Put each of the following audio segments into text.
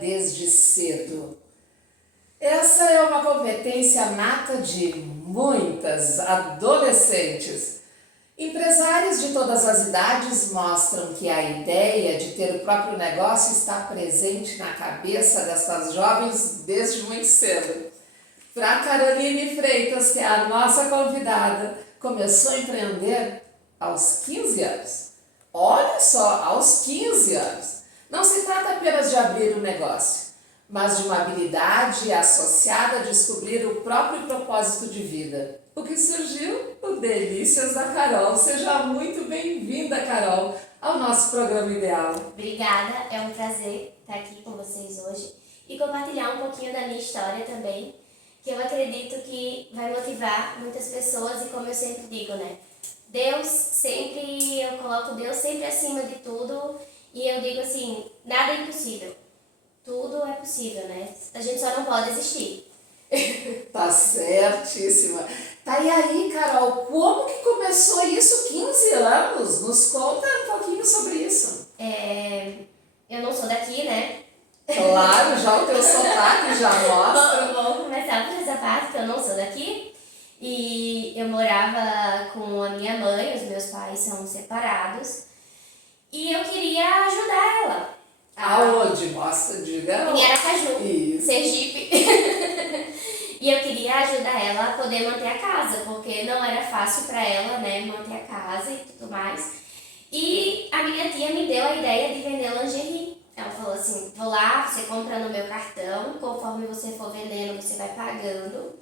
desde cedo. Essa é uma competência nata de muitas adolescentes. Empresários de todas as idades mostram que a ideia de ter o próprio negócio está presente na cabeça dessas jovens desde muito cedo. Para Caroline Freitas, que é a nossa convidada, começou a empreender aos 15 anos. Olha só, aos 15 anos. Não se trata apenas de abrir um negócio, mas de uma habilidade associada a descobrir o próprio propósito de vida. O que surgiu? O Delícias da Carol. Seja muito bem-vinda, Carol, ao nosso programa ideal. Obrigada, é um prazer estar aqui com vocês hoje e compartilhar um pouquinho da minha história também, que eu acredito que vai motivar muitas pessoas e como eu sempre digo, né? Eu coloco Deus sempre acima de tudo e eu digo assim, nada é impossível. Tudo é possível, né? A gente só não pode desistir. Tá certíssima. Tá, e aí, Carol, como que começou isso? 15 anos? Nos conta um pouquinho sobre isso. Eu não sou daqui, né? Claro, já o teu sotaque já mostra. Vou começar por essa parte, que eu não sou daqui. E eu morava com a minha mãe, os meus pais são separados. E eu queria ajudar ela. Aonde? Mostra, diga. Em Aracaju, Isso. Sergipe. E eu queria ajudar ela a poder manter a casa, porque não era fácil para ela, né, manter a casa e tudo mais. E a minha tia me deu a ideia de vender lingerie. Ela falou assim, vou lá, você compra no meu cartão, conforme você for vendendo, você vai pagando.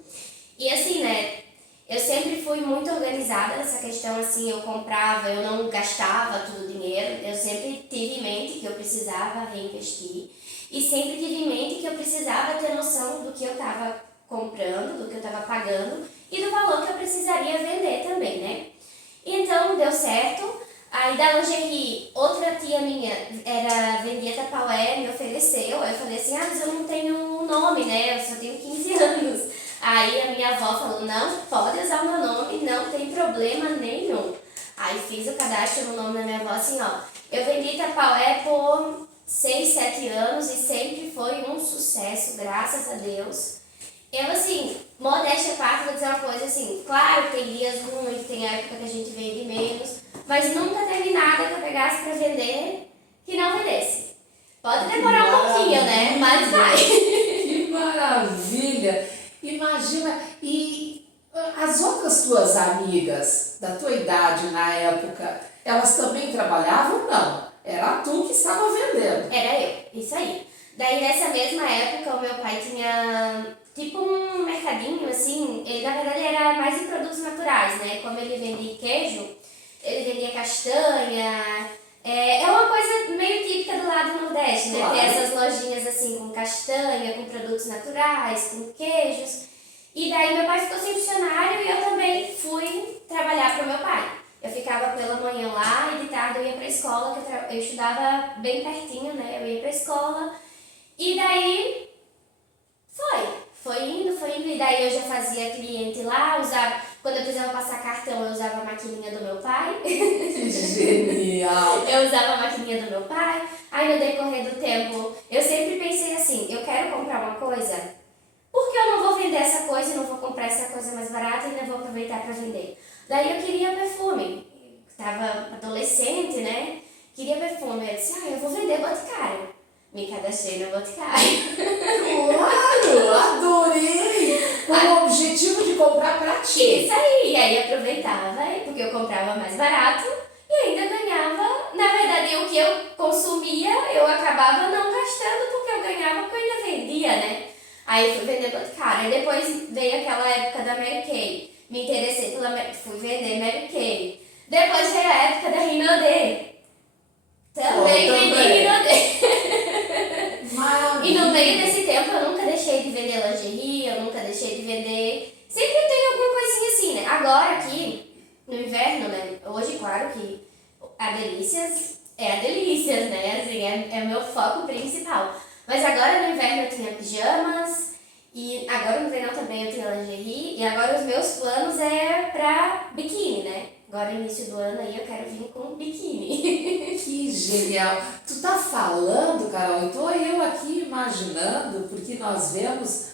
E assim, né, eu sempre fui muito organizada nessa questão, assim, eu comprava, eu não gastava todo o dinheiro, eu sempre tive em mente que eu precisava reinvestir e sempre tive em mente que eu precisava ter noção do que eu estava comprando, do que eu estava pagando e do valor que eu precisaria vender também, né? E então deu certo. Aí da lingerie, outra tia minha vendia tapaué, me ofereceu, aí eu falei assim, mas eu não tenho nome, né, eu só tenho 15 anos. Aí a minha avó falou, não, pode usar o meu nome, não tem problema nenhum. Aí fiz o cadastro no nome da minha avó assim, ó, eu vendi tapaué por 6, 7 anos e sempre foi um sucesso, graças a Deus. Eu assim, modéstia à parte, vou dizer uma coisa assim, claro, tem dias ruins, tem época que a gente vende menos, mas nunca teve nada que eu pegasse pra vender que não vendesse. Pode demorar um pouquinho, né, mas vai. Que maravilha! Imagina, e as outras tuas amigas da tua idade na época, elas também trabalhavam ou não? Era tu que estava vendendo. Era eu, isso aí. Daí nessa mesma época o meu pai tinha tipo um mercadinho assim, ele na verdade era mais em produtos naturais, né? Como ele vendia queijo, ele vendia castanha. É uma coisa meio típica do lado do Nordeste, né? Claro. Ter essas lojinhas assim com castanha, com produtos naturais, com queijos. E daí meu pai ficou sem funcionário e eu também fui trabalhar para o meu pai. Eu ficava pela manhã lá e de tarde eu ia para a escola, que eu estudava bem pertinho, né? Eu ia para a escola. E daí foi indo, e daí eu já fazia cliente lá, quando eu precisava passar cartão, eu usava a maquininha do meu pai. Que genial! Eu usava a maquininha do meu pai. Aí no decorrer do tempo, eu sempre pensei assim, eu quero comprar uma coisa, por que eu não vou vender essa coisa e não vou comprar essa coisa mais barata e ainda vou aproveitar para vender? Daí eu queria perfume, estava adolescente, né? Queria perfume, eu disse, eu vou vender Boticário. Me cadastrei no Boticário. Claro, adorei! Com o objetivo de comprar pra ti. Isso aí, e aí aproveitava, porque eu comprava mais barato e ainda ganhava. Na verdade, o que eu consumia, eu acabava não gastando porque eu ganhava porque eu ainda vendia, né? Aí eu fui vender Boticário, aí depois veio aquela época da Mary Kay. Me interessei fui vender Mary Kay. Depois veio a época da Rinodê. Também vendi Rinodê. E no meio desse tempo eu nunca deixei de vender lingerie, eu nunca deixei de vender. Sempre tem alguma coisinha assim, né? Agora aqui, no inverno, né? Hoje, claro que a Delícias é a Delícias, né? Assim, é o meu foco principal. Mas agora no inverno eu tinha pijamas, e agora no verão também eu tinha lingerie, e agora os meus planos é pra biquíni, né? agora início do ano aí eu quero vir com um biquíni. Que genial! Tu tá falando, Carol, e tô eu aqui imaginando, porque nós vemos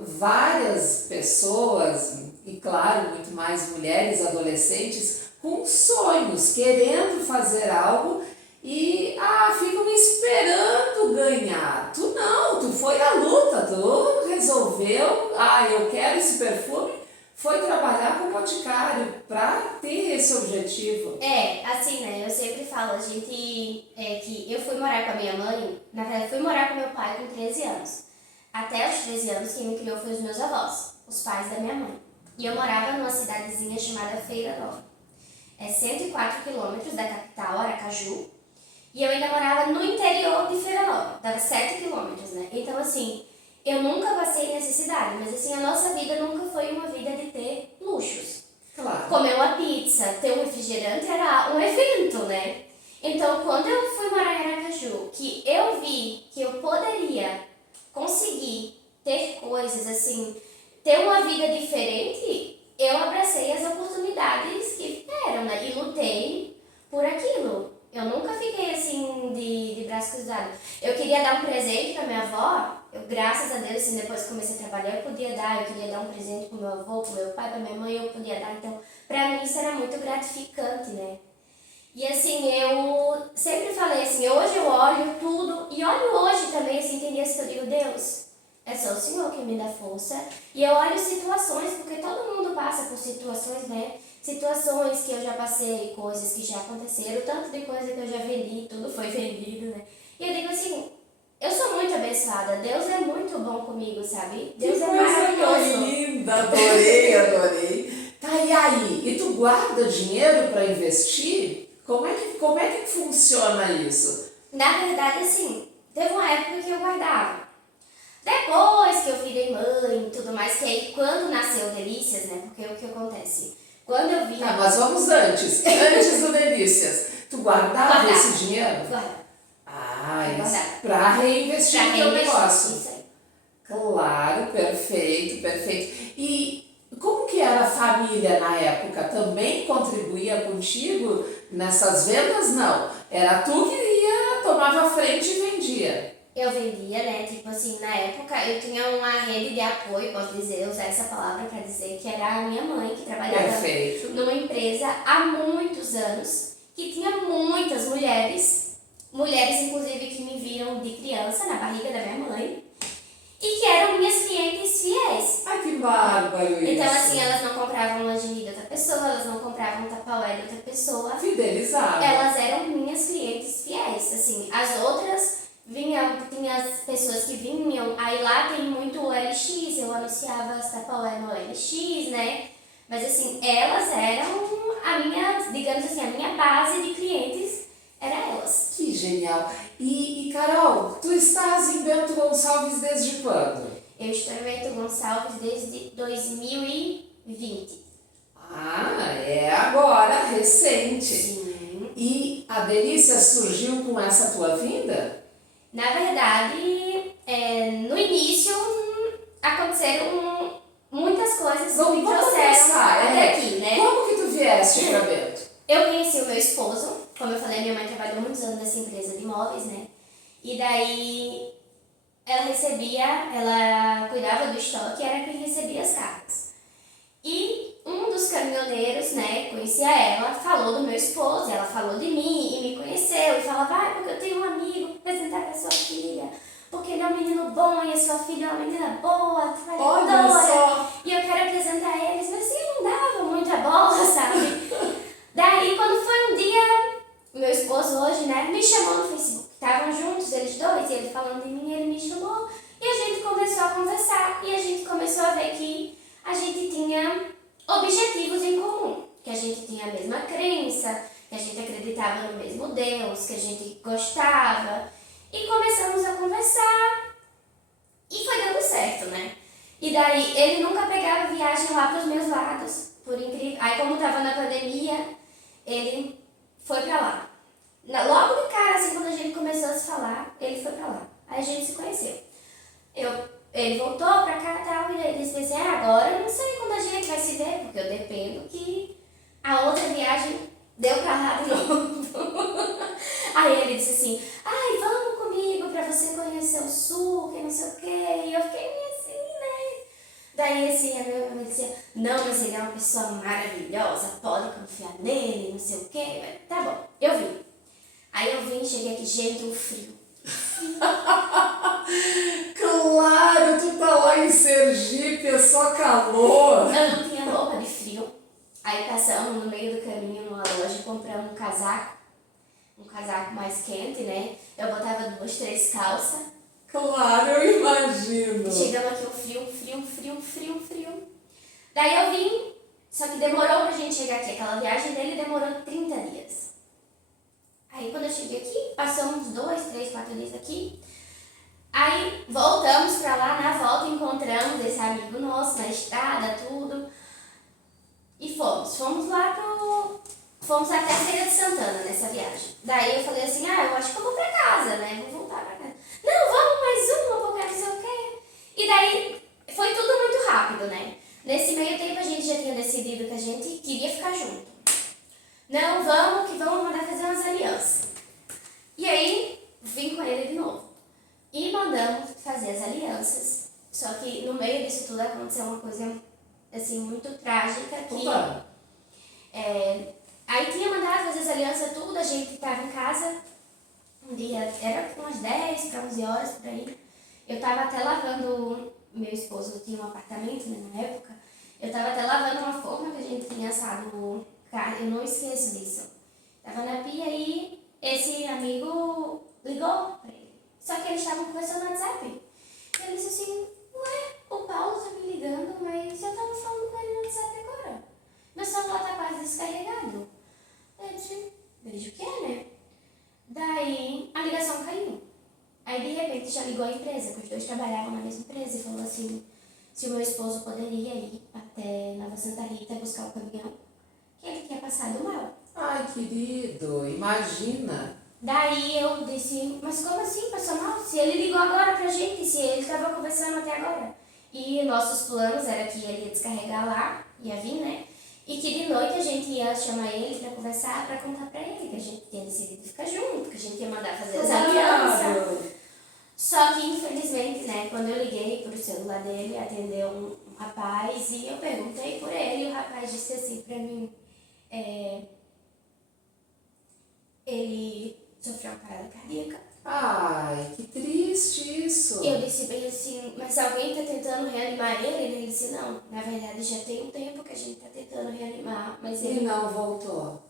várias pessoas, e claro, muito mais mulheres adolescentes, com sonhos, querendo fazer algo e ficam esperando ganhar. Tu não, tu foi à luta, tu resolveu, eu quero esse perfume, foi trabalhar com o Boticário para ter esse objetivo. Assim, né, eu sempre falo, que eu fui morar com a minha mãe, na verdade fui morar com meu pai com 13 anos. Até os 13 anos quem me criou foi os meus avós, os pais da minha mãe. E eu morava numa cidadezinha chamada Feira Nova. 104 quilômetros da capital, Aracaju. E eu ainda morava no interior de Feira Nova, dava 7 quilômetros, né? Então, assim, eu nunca passei necessidade, mas assim, a nossa vida nunca foi uma vida de ter luxos. Claro. Comer uma pizza, ter um refrigerante era um evento, né? Então, quando eu fui morar em Aracaju, que eu vi que eu poderia conseguir ter coisas assim, ter uma vida diferente, eu abracei as oportunidades que vieram, né? E lutei por aquilo. Eu nunca fiquei assim de braço cruzado. Eu queria dar um presente pra minha avó, graças a Deus, assim, depois que comecei a trabalhar, eu podia dar, eu queria dar um presente pro meu avô, pro meu pai, pra minha mãe, eu podia dar. Então, pra mim isso era muito gratificante, né? E assim, eu sempre falei assim, hoje eu olho tudo, e olho hoje também, assim, tem dias que eu digo, Deus, é só o Senhor que me dá força. E eu olho situações, porque todo mundo passa por situações, né? Situações que eu já passei, coisas que já aconteceram, tanto de coisa que eu já vendi, tudo foi vendido, né? E eu digo assim, eu sou muito abençoada, Deus é muito bom comigo, sabe? Deus que é coisa maravilhoso. linda, adorei. Tá, e aí? E tu guarda dinheiro para investir? Como é que funciona isso? Na verdade, assim, teve uma época que eu guardava. Depois que eu virei mãe e tudo mais, que aí quando nasceu Delícias, né? Porque o que acontece? Quando eu vi... Mas vamos antes do Delícias. Tu guardava esse dinheiro? Guardava. Para reinvestir no teu negócio. Isso aí. Claro, perfeito. E como que era a família na época? Também contribuía contigo nessas vendas? Não. Era tu que tomava frente e vendia. Eu vendia, né? Tipo assim, na época eu tinha uma rede de apoio, posso dizer, usar essa palavra para dizer que era a minha mãe que trabalhava numa empresa há muitos anos, que tinha muitas mulheres inclusive que me viram de criança na barriga da minha mãe e que eram minhas clientes fiéis. Ai, que bárbaro isso! Então assim, elas não compravam lingerie de outra pessoa, elas não compravam tapaué de outra pessoa. Fidelizadas. Elas eram minhas clientes fiéis, assim, as outras... tinha as pessoas que vinham, aí lá tem muito OLX, eu anunciava as tapaué no OLX, né? Mas assim, elas eram a minha, digamos assim, a minha base de clientes, era elas. Que genial! E Carol, tu estás em Bento Gonçalves desde quando? Eu estou em Bento Gonçalves desde 2020. É agora, recente. Sim. E a Delícia surgiu com essa tua vinda? Na verdade, no início aconteceram muitas coisas que me trouxeram até aqui, né? Como que tu vieste para Bento? Eu conheci o meu esposo, como eu falei, minha mãe trabalhou muitos anos nessa empresa de imóveis, né? E daí ela cuidava do estoque e era quem recebia as cartas. E um dos caminhoneiros, né, conhecia ela, falou do meu esposo, ela falou de mim e me conheceu e falava, porque eu tenho um amigo para apresentar para sua filha, porque ele é um menino bom e a sua filha é uma menina boa, trabalhadora, e eu quero apresentar eles, mas assim, eu não dava muita bola, sabe? Daí, quando foi um dia, meu esposo hoje, né, me chamou no Facebook, estavam juntos eles dois, e ele falando de mim, ele me chamou, e a gente começou a conversar, e a gente começou a ver que a gente tinha objetivos em comum, que a gente tinha a mesma crença, que a gente acreditava no mesmo Deus, que a gente gostava. E começamos a conversar e foi dando certo, né? E daí ele nunca pegava viagem lá para os meus lados, por incrível. Aí como estava na pandemia, ele foi para lá. Logo de cara, assim, quando a gente começou a se falar, ele foi para lá. Aí a gente se conheceu. Ele voltou pra cá e tal, e daí ele disse assim, agora eu não sei quando a gente vai se ver, porque eu dependo que A outra viagem deu pra lá de novo. Aí ele disse assim, ai, vamos comigo pra você conhecer o sul, que não sei o quê. E eu fiquei meio assim, né? Daí esse amigo me dizia, não, mas ele é uma pessoa maravilhosa, pode confiar nele, não sei o quê. Mas, tá bom, eu vim. Aí eu vim, cheguei aqui, gente, um frio. Claro, tu tá lá em Sergipe, é só calor. Eu não tinha roupa de frio. Aí passamos no meio do caminho numa loja e compramos um casaco mais quente, né? Eu botava 2, 3 calças. Claro, eu imagino. Chegamos aqui, um frio. Daí eu vim, só que demorou pra gente chegar aqui. Aquela viagem dele demorou 30 dias. Aí quando eu cheguei aqui, passamos 2, 3, 4 dias aqui. Aí voltamos pra lá, na volta encontramos esse amigo nosso na estrada, tudo. E fomos lá fomos até a Feira de Santana nessa viagem. Daí eu falei assim, eu acho que eu vou pra casa, né? Vou voltar pra casa. Não, vamos mais uma, porque não sei o quê. E daí foi tudo muito rápido, né? Nesse meio tempo a gente já tinha decidido que a gente queria ficar junto. Não, vamos que vamos mandar fazer umas alianças. E aí vim com ele de novo. E mandamos fazer as alianças. Só que no meio disso tudo aconteceu uma coisa assim muito trágica que Opa. aí tinha mandado fazer as alianças tudo, a gente estava em casa um dia, era umas 10 para 11 horas por aí. Eu estava até lavando, meu esposo tinha um apartamento, né, na época, eu estava até lavando uma forma que a gente tinha assado carne, eu não esqueço disso. Tava na pia e esse amigo ligou para ele. Só que eles estavam conversando no WhatsApp. Ele disse assim, ué, o Paulo tá me ligando, mas eu tava falando com ele no WhatsApp agora. Meu celular tá quase descarregado. Eu disse, vejo o que é, né? Daí a ligação caiu. Aí de repente já ligou a empresa, que os dois trabalhavam na mesma empresa, e falou assim, se o meu esposo poderia ir até Nova Santa Rita buscar o caminhão, que ele tinha passado mal. Ai, querido, imagina. Daí eu disse, mas como assim, passou mal? Se ele ligou agora pra gente, se ele estava conversando até agora. E nossos planos era que ele ia descarregar lá, ia vir, né? E que de noite a gente ia chamar ele pra conversar, pra contar pra ele que a gente tinha decidido ficar junto, que a gente ia mandar fazer as alianças. Só que infelizmente, né, quando eu liguei pro celular dele, atendeu um rapaz e eu perguntei por ele e o rapaz disse assim pra mim, ele sofreu uma parada cardíaca. Ai, que triste isso. E eu disse bem assim, mas alguém tá tentando reanimar ele? Ele disse, não, na verdade já tem um tempo que a gente tá tentando reanimar, mas Ele ele não voltou.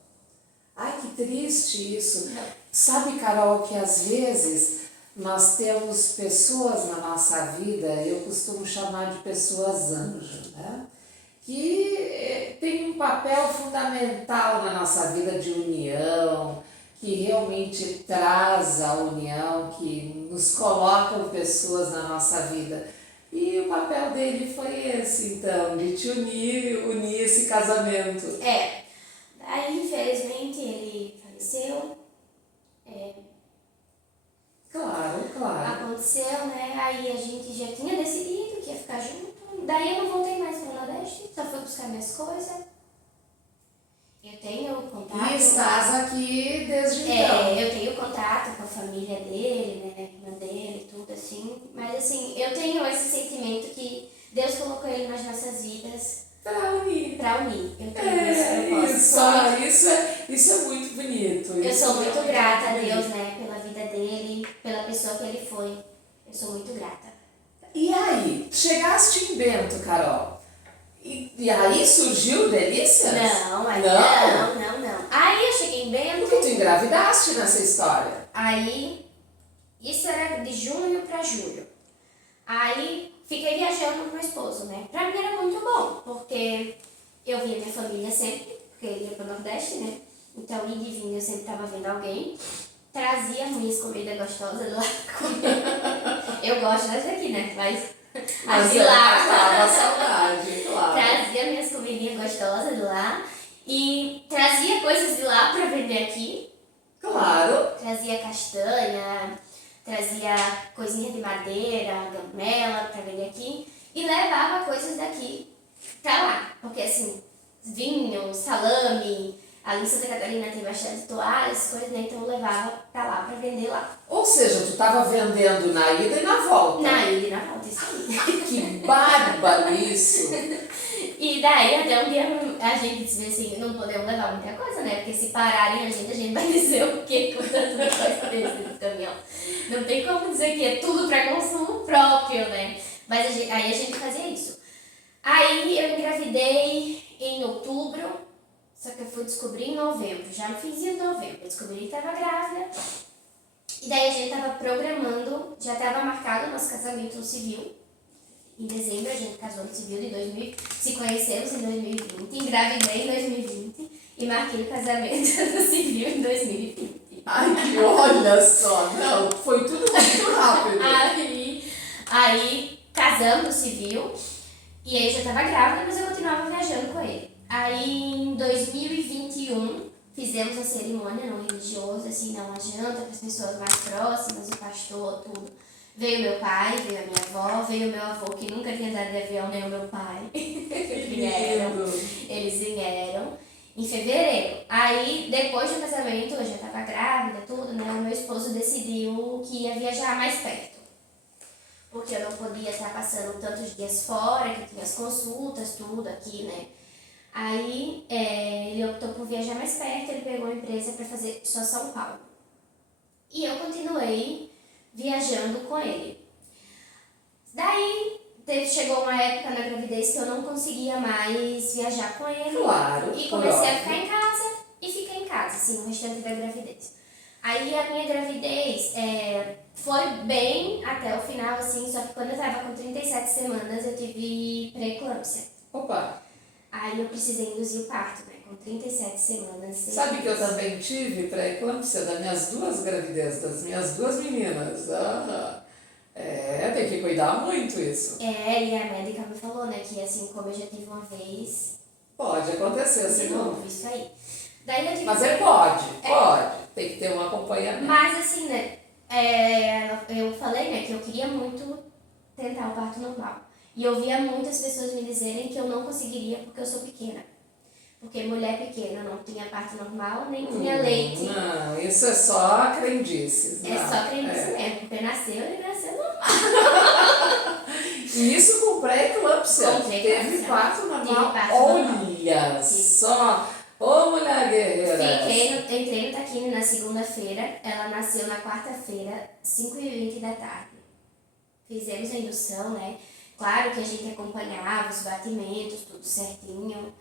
Ai, que triste isso. Sabe, Carol, que às vezes nós temos pessoas na nossa vida, eu costumo chamar de pessoas anjo, né? Que tem um papel fundamental na nossa vida de união, que realmente traz a união, que nos colocam pessoas na nossa vida. E o papel dele foi esse, então, de te unir esse casamento. Daí infelizmente ele faleceu. Claro. Aconteceu, né? Aí a gente já tinha decidido que ia ficar junto. Daí eu não voltei mais para o Nordeste, só fui buscar minhas coisas. Eu tenho contato. E estás aqui desde então. Eu tenho contato com a família dele, né? A irmã dele, tudo assim. Mas assim, eu tenho esse sentimento que Deus colocou ele nas nossas vidas Pra unir. Eu tenho esse propósito. Isso é muito bonito. Eu Isso sou é muito grata a bonito. Deus, né? Pela vida dele, pela pessoa que ele foi. Eu sou muito grata. E aí, chegaste em Bento, Carol? E aí surgiu Delícias? Não. Aí eu cheguei em Bento. Porque tu engravidaste nessa história. Aí, isso era de junho pra julho. Aí, fiquei viajando com meu esposo, né? Pra mim era muito bom, porque eu via minha família sempre, porque ele ia pro Nordeste, né? Então, indo e vindo, eu sempre tava vendo alguém. Trazia minhas comidas gostosas lá. Eu gosto das daqui, né? Mas de lá. Tava saudade, claro. Trazia minhas comidinhas gostosas de lá. E trazia coisas de lá pra vender aqui. Claro. Trazia castanha, trazia coisinha de madeira, gamela pra vender aqui. E levava coisas daqui pra lá. Porque assim, vinho, salame. Ali em Santa Catarina tem bastante toalhas, coisas, né? Então eu levava pra lá pra vender lá. Ou seja, tu estava vendendo na ida e na volta. Na ida e na volta, isso aí. Que bárbaro isso! E daí até um dia a gente disse assim, não podemos levar muita coisa, né? Porque se pararem a gente vai dizer o quê com tanta coisa desse do caminhão. Não tem como dizer que é tudo para consumo próprio, né? Mas aí a gente fazia isso. Aí eu engravidei em outubro, só que eu fui descobrir em novembro, já no finzinho de novembro. Eu descobri que estava grávida. E daí a gente estava programando, já estava marcado o nosso casamento no civil. Em dezembro a gente casou no civil de 2000, se conhecemos em 2020, engravidei em 2020 e marquei o casamento no civil em 2020. Ai, que olha só! Não, foi tudo muito rápido. Aí casamos no civil e aí eu já estava grávida, mas eu continuava viajando com ele. Aí em 2021 fizemos a cerimônia no religioso, assim, não janta para as pessoas mais próximas, o pastor, tudo. Veio meu pai, veio a minha avó, veio o meu avô, que nunca tinha andado de avião, nem o meu pai. Eles vieram em fevereiro. Aí, depois do casamento, eu já estava grávida, tudo, né? O meu esposo decidiu que ia viajar mais perto. Porque eu não podia estar passando tantos dias fora, que tinha as consultas, tudo aqui, né? Aí, ele optou por viajar mais perto, ele pegou uma empresa para fazer só São Paulo. E eu continuei viajando com ele. Daí chegou uma época na gravidez que eu não conseguia mais viajar com ele. Claro. E comecei a ficar em casa e fiquei em casa, assim, o restante da gravidez. Aí a minha gravidez foi bem até o final, assim, só que quando eu tava com 37 semanas eu tive pré-eclâmpsia. Opa! Aí eu precisei induzir o parto, né? Com 37 semanas. Sabe que eu também tive pré-eclâmpsia das minhas duas gravidezes, das minhas duas meninas. Tem que cuidar muito isso. E a médica me falou, né, que assim como eu já tive uma vez... Pode acontecer, assim de não. novo, isso aí. Daí eu tive... Mas pode. Tem que ter um acompanhamento. Mas assim, né, eu falei, né, que eu queria muito tentar o parto normal. E eu via muitas pessoas me dizerem que eu não conseguiria porque eu sou pequena. Porque mulher pequena não tinha parto normal, nem tinha leite. Não, isso é só crendices. É só crendice mesmo, porque ele nasceu normal. E isso com pré-eclâmpsia. Teve parto normal. Olha só! Ô, mulher guerreira! Entrei no Taquini na segunda-feira, ela nasceu na quarta-feira, 5h20 da tarde. Fizemos a indução, né? Claro que a gente acompanhava os batimentos, tudo certinho.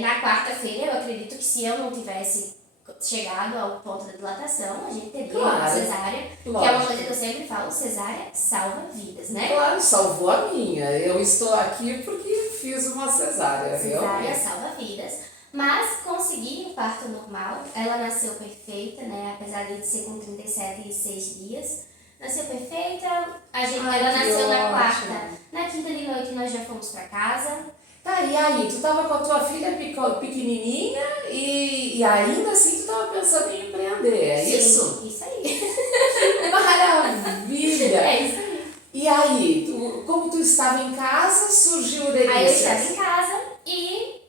Na quarta-feira, eu acredito que se eu não tivesse chegado ao ponto da dilatação, a gente teria uma cesárea, que é uma coisa que eu sempre falo, cesárea salva vidas, né? Claro, salvou a minha. Eu estou aqui porque fiz uma cesárea. Cesárea salva vidas. Mas consegui o parto normal, ela nasceu perfeita, né? Apesar de ser com 37 e 6 dias. Nasceu perfeita, ela nasceu na quarta. Na quinta de noite nós já fomos para casa. Tá, e aí? Tu tava com a tua filha pequenininha e ainda assim tu tava pensando em empreender, Sim, isso? Isso aí. Maravilha! É isso aí. E aí, como tu estava em casa, surgiu o Delícias? Aí eu estava em casa e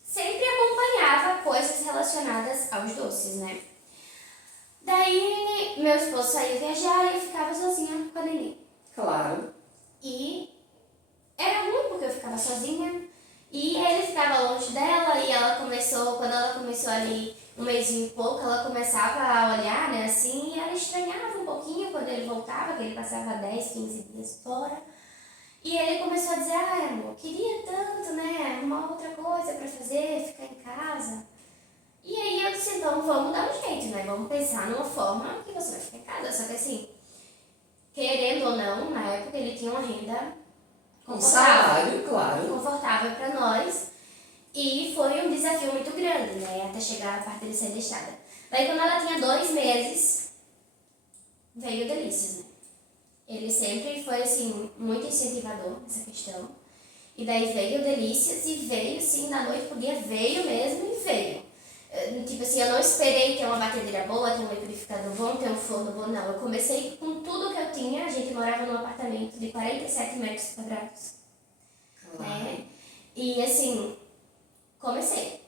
sempre acompanhava coisas relacionadas aos doces, né? Daí meu esposo saiu viajar e eu ficava sozinha com a Nenê. Claro. E era ruim porque eu ficava sozinha e ele ficava longe dela e quando ela começou ali um mêsinho e pouco, ela começava a olhar, né, assim, e ela estranhava um pouquinho quando ele voltava, que ele passava 10, 15 dias fora. E ele começou a dizer, amor, queria tanto, né, uma outra coisa pra fazer, ficar em casa. E aí eu disse, então vamos dar um jeito, né, vamos pensar numa forma que você vai ficar em casa. Só que assim, querendo ou não, na época ele tinha uma renda Um salário, claro. Confortável para nós. E foi um desafio muito grande, né? Até chegar a parte dele ser deixada. Daí quando ela tinha 2 meses, veio o Delícias, né? Ele sempre foi, assim, muito incentivador nessa questão. E daí veio o Delícias e veio, assim, da noite pro dia, veio mesmo e veio. Tipo assim, eu não esperei ter uma batedeira boa, ter um liquidificador bom, ter um forno bom, não. Eu comecei com tudo que eu tinha. A gente morava num apartamento de 47 metros quadrados. Claro. Né? E assim, Comecei,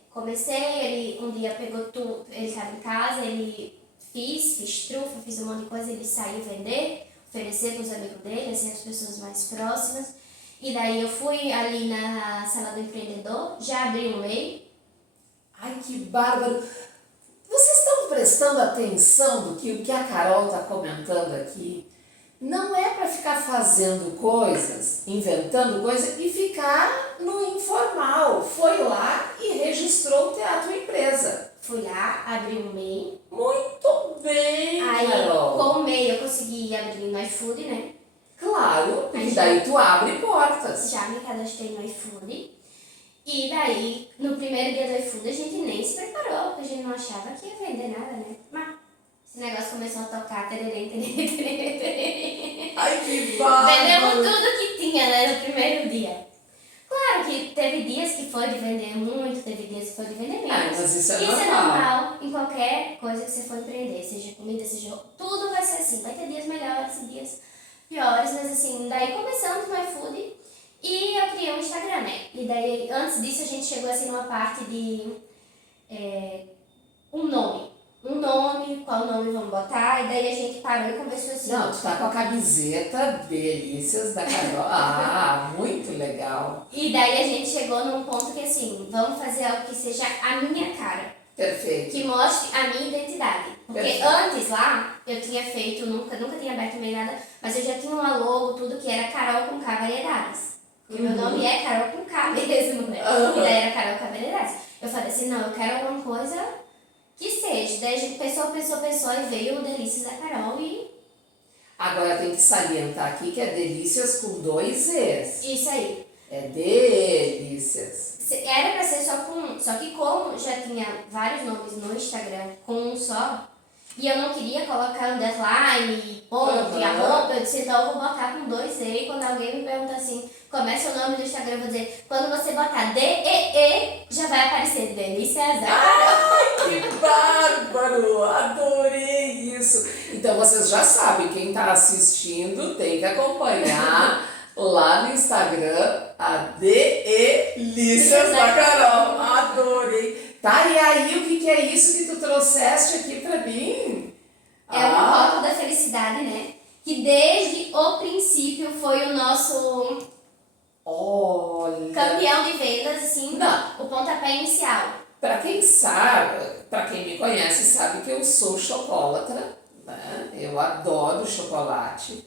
ele um dia pegou tudo, ele estava em casa, ele fiz trufa, fiz um monte de coisa, ele saiu vender, oferecer para os amigos dele, assim, as pessoas mais próximas. E daí eu fui ali na sala do empreendedor, já abri um MEI. Ai, que bárbaro! Vocês estão prestando atenção do que o que a Carol está comentando aqui? Não é para ficar fazendo coisas, inventando coisas e ficar no informal. Foi lá e registrou o Teatro Empresa. Fui lá, abri um MEI. Muito bem, Aí, Carol. com o MEI, eu consegui abrir no iFood, né? Claro, porque daí tu abre portas. Já me cadastrei no iFood. E daí, no primeiro dia do iFood, a gente nem se preparou, porque a gente não achava que ia vender nada, né? Mas esse negócio começou a tocar, tererê, tererê, tererê, tererê. Ai, que bárbaro! Vendemos tudo que tinha, né, no primeiro dia. Claro que teve dias que foi de vender muito, teve dias que foi de vender menos. Ah, mas isso é Isso normal. é normal em qualquer coisa que você for empreender, seja comida, seja... Tudo vai ser assim, vai ter dias melhores e dias piores, mas assim, daí começamos no iFood e eu criei um Instagram, né? E daí, antes disso, a gente chegou assim numa parte de um nome, qual nome vamos botar, e daí a gente parou e conversou assim. Não, tu tá com a camiseta Delícias da Carol. Ah, muito legal. E daí a gente chegou num ponto que assim, vamos fazer algo que seja a minha cara. Perfeito. Que mostre a minha identidade. Porque Perfeito. antes lá, eu tinha feito, nunca tinha aberto meio nada, mas eu já tinha uma logo, tudo que era Carol com K Variedades. Porque meu nome é Carol com K mesmo, né? E daí era Carol com K Variedades. Eu falei assim, não, eu quero alguma coisa que seja. Daí a gente pensou e veio o Delícias da Carol e... Agora tem que salientar aqui que é Delícias com 2 Es. Isso aí. É Delícias. Era pra ser só com um, só que como já tinha vários nomes no Instagram com um só, e eu não queria colocar underline, ponto e arroba, eu disse, então eu vou botar com 2 E, e quando alguém me pergunta assim, como é seu nome do Instagram, eu vou dizer, quando você botar D-E-E, já vai aparecer Delícias da Carol. Ai, que bárbaro! Adorei isso! Então vocês já sabem, quem está assistindo tem que acompanhar lá no Instagram a Delícias da Carol. Adorei! Tá, e aí o que é isso que tu trouxeste aqui pra mim? É o copo da felicidade, né? Que desde o princípio foi o nosso Olha! campeão de vendas, assim, Não. o pontapé inicial. Pra quem sabe, pra quem me conhece, sabe que eu sou chocolatra, né? Eu adoro chocolate.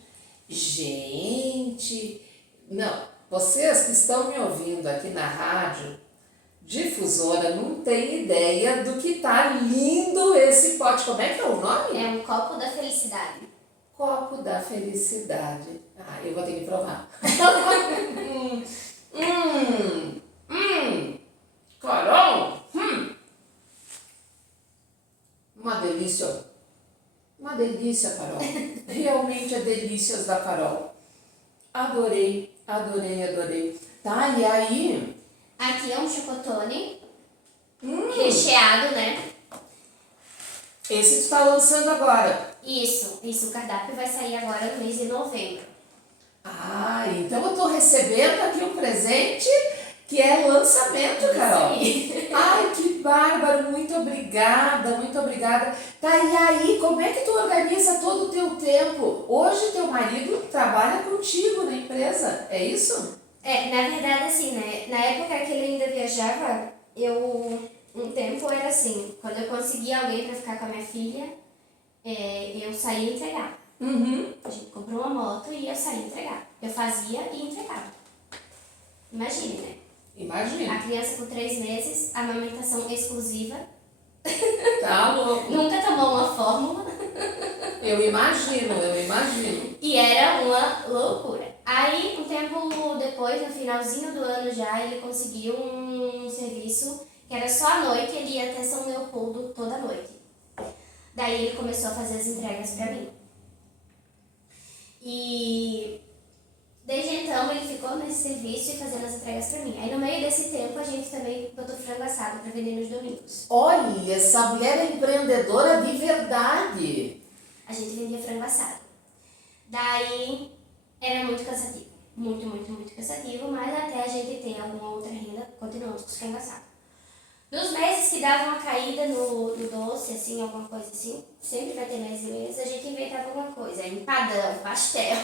Gente, não, vocês que estão me ouvindo aqui na rádio Difusora não tem ideia do que tá lindo esse pote. Como é que é o nome? É um copo da felicidade. Copo da felicidade. Ah, eu vou ter que provar. Carol, uma delícia. Uma delícia, Carol. Realmente é Delícias da Carol. Adorei, adorei, adorei. Tá, e aí? Aqui é um chocotone recheado, né? Esse tu tá lançando agora. Isso. O cardápio vai sair agora no mês de novembro. Ah, então eu tô recebendo aqui um presente que é lançamento, Carol. Ai, que bárbaro, muito obrigada, muito obrigada. Tá, e aí, como é que tu organiza todo o teu tempo? Hoje teu marido trabalha contigo na empresa, é isso? Na verdade, assim, né? Na época que ele ainda viajava, um tempo era assim, quando eu conseguia alguém pra ficar com a minha filha, eu saía entregar. A gente comprou uma moto e eu saía entregar. Eu fazia e entregava. Imagine, né? Imagina. A criança com 3 meses, amamentação exclusiva. Tá louco. Nunca tomou uma fórmula. Eu imagino. E era uma loucura. Aí, um tempo depois, no finalzinho do ano já, ele conseguiu um serviço que era só à noite, ele ia até São Leopoldo toda noite. Daí ele começou a fazer as entregas pra mim. E desde então ele ficou nesse serviço e fazendo as entregas pra mim. Aí no meio desse tempo a gente também botou frango assado pra vender nos domingos. Olha, essa mulher é empreendedora de verdade. A gente vendia frango assado. Daí era muito cansativo. Muito cansativo, mas até a gente ter alguma outra renda, continuamos com os frango assado. Nos meses que davam uma caída no doce, assim, alguma coisa assim, sempre vai ter meses e meses, a gente inventava alguma coisa. Empadão, pastel.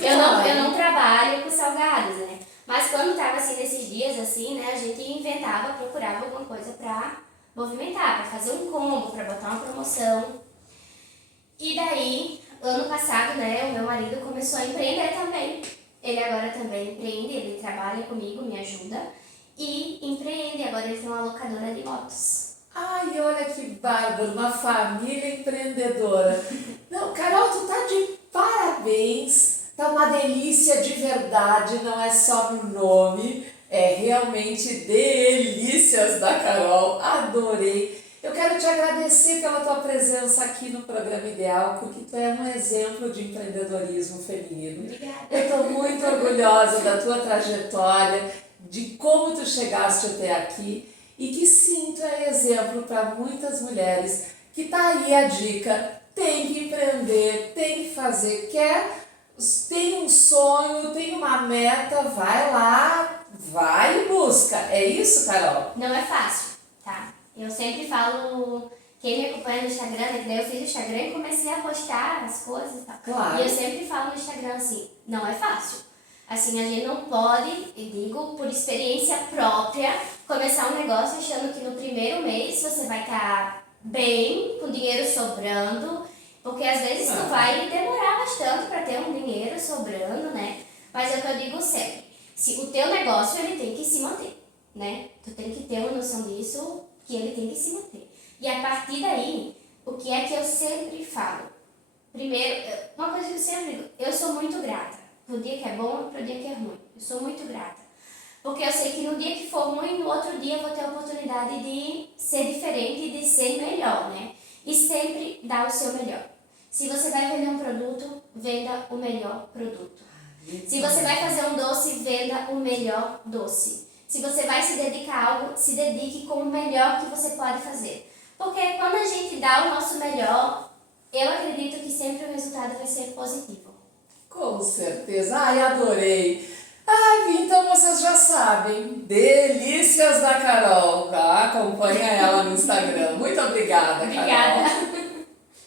eu não trabalho com salgados, né? Mas quando tava assim nesses dias, assim, né, a gente inventava, procurava alguma coisa pra movimentar, pra fazer um combo, pra botar uma promoção. E daí, ano passado, né, o meu marido começou a empreender também. Ele agora também empreende, ele trabalha comigo, me ajuda e empreende. Agora ele tem uma locadora de motos. Ai, olha que bárbaro, uma família empreendedora. Não, Carol, tu tá de parabéns. Tá uma delícia de verdade, não é só no nome, é realmente delícias da Carol. Adorei. Eu quero te agradecer pela tua presença aqui no programa Ideal, porque tu é um exemplo de empreendedorismo feminino. Obrigada. Eu estou muito orgulhosa da tua trajetória, de como tu chegaste até aqui e que sim, tu é exemplo para muitas mulheres, que tá aí a dica, tem que empreender, tem que fazer, tem um sonho, tem uma meta, vai lá, vai e busca. É isso, Carol? Não é fácil, tá? Eu sempre falo, quem me acompanha no Instagram, né, que daí eu fiz o Instagram e comecei a postar as coisas e tal. Claro. E eu sempre falo no Instagram assim, não é fácil. Assim, a gente não pode, eu digo por experiência própria, começar um negócio achando que no primeiro mês você vai estar bem, com dinheiro sobrando, porque às vezes tu vai demorar bastante para ter um dinheiro sobrando, né? Mas é o que eu digo sempre, se o teu negócio ele tem que se manter, né? Tu tem que ter uma noção disso, que ele tem que se manter. E a partir daí, o que é que eu sempre falo? Primeiro, uma coisa que eu sempre digo, eu sou muito grata. Pro dia que é bom e pro dia que é ruim. Eu sou muito grata. Porque eu sei que no dia que for ruim, no outro dia eu vou ter a oportunidade de ser diferente e de ser melhor, né? E sempre dar o seu melhor. Se você vai vender um produto, venda o melhor produto. Se você vai fazer um doce, venda o melhor doce. Se você vai se dedicar a algo, se dedique com o melhor que você pode fazer. Porque quando a gente dá o nosso melhor, eu acredito que sempre o resultado vai ser positivo. Com certeza. Ai, adorei. Ai, então vocês já sabem, delícias da Carol, tá? Acompanha ela no Instagram. Muito obrigada, Carol. Obrigada.